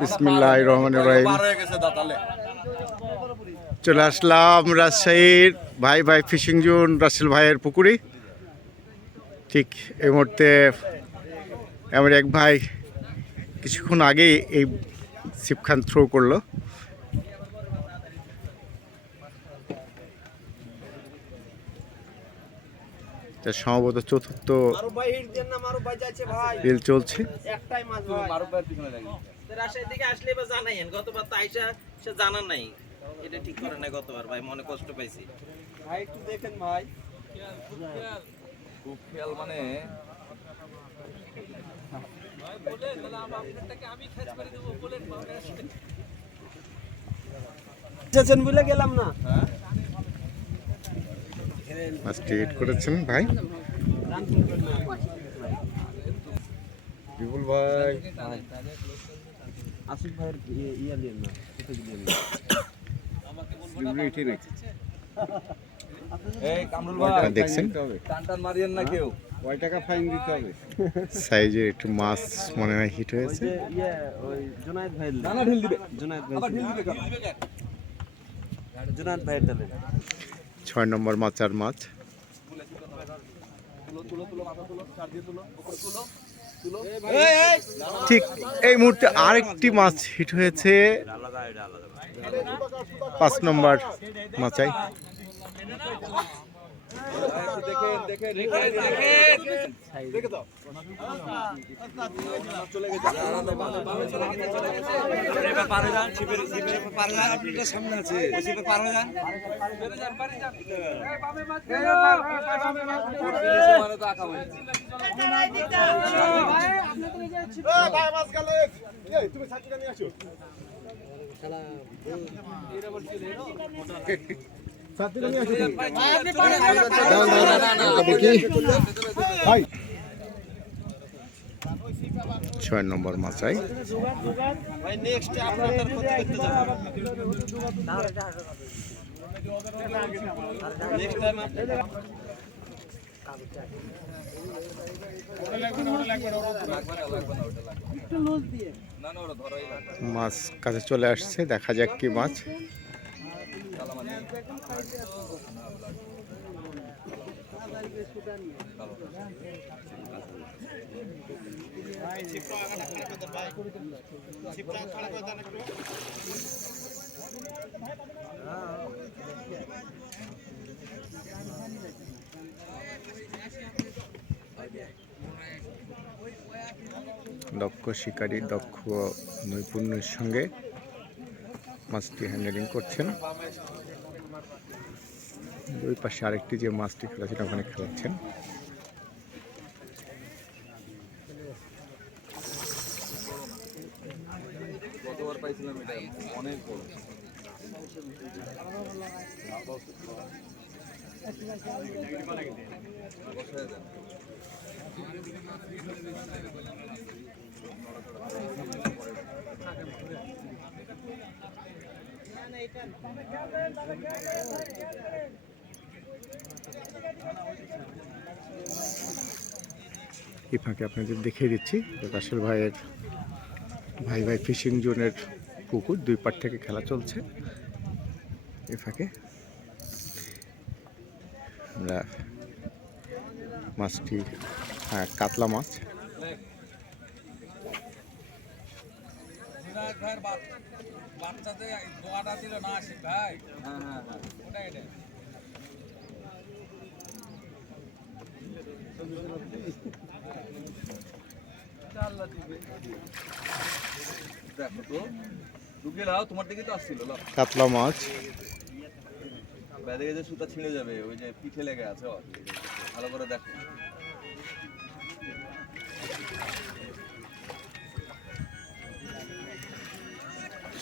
বিসমিল্লাহ রহমান রহিম। চলে আসলাম রাজশাহীর ভাই ভাই ফিশিং জোন রাসেল ভাইয়ের পুকুরি। ঠিক এই মুহূর্তে আমার এক ভাই কিছুক্ষণ আগেই এই সিপখান থ্রো করল তা সম্ভবত চতুর্থ মারু ভাই হিট দেন না মারু ভাই যাচ্ছে ভাই রিল চলছে একটাই মাছ ভাই রাজশাহীর দিকে আসলে বা জানাইন গতবার তো আইসা সে জানার নাই। এটা ঠিক করে নাই গতবার ভাই মনে কষ্ট পাইছি। ভাই একটু দেখেন ভাই। খুব খেয়াল মানে গেলাম না। মাছটি হিট করেছেন ভাই? বিপুল ভাই। আসিফ ভাইয়ের ইয়া না কোথায় দিন এই কামরুল ভাই দেখছেন? টান টান মারিয়েন না কেউ। কয় টাকা ফাইন দিতে হবে? সাইজের একটু মাছ মনে হয় হিট হয়েছে। ইয়ে ওই জুনায়েদ ভাই না না ঢিল দিবে। জুনায়েদ ভাই আবার ঢিল দিবে জুনায়েদ ভাইয়ের দিলেন ছয় নম্বর মাচার মাছ। ঠিক এই মুহূর্তে আরেকটি মাছ হিট হয়েছে পাঁচ নম্বর মাচাই দেখেন দেখে চলে গেছে মানে তো আঁকা হয়েছে। ছয় নম্বর মাচাই ভাই নেক্সট আপনাদের ক্ষতি করতে যাব নেক্সট টাইম আপনাদের লাগবে না, লাগবে না, ওটা লাগবে না। না, না, ওটা ধরাই লাগবে। মাছ কাছে চলে আসছে দেখা যাক কি মাছ। দক্ষ শিকারী দক্ষ নৈপুণ্যের সঙ্গে মাছটি হ্যান্ডেলিং করছেন। ওই পাশে আরেকটি যে মাছটি খেলাচ্ছেন ওখানে খেলাচ্ছেন। অনেক এই ফাঁকে আপনাদের দেখিয়ে দিচ্ছি যে ভাইয়ের ভাই ভাই ফিশিং জোনের পুকুর, দুই পার থেকে খেলা চলছে। এ ফাঁকে আমরা মাছটি হ্যাঁ কাতলা মাছ। হ্যাঁ হ্যাঁ দেখো তো ঢুকে লাও তোমার দিকে তো আসছিল লাও। কাতলা মাছ। ব্যাগে গেছে সুতা ছিঁড়ে যাবে ওই যে পিঠে লেগে আছে। ভালো করে দেখো।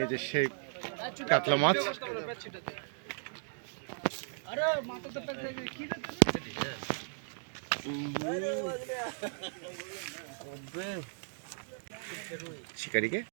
এই যে সেই কাতলা মাছ। শিকারিকে?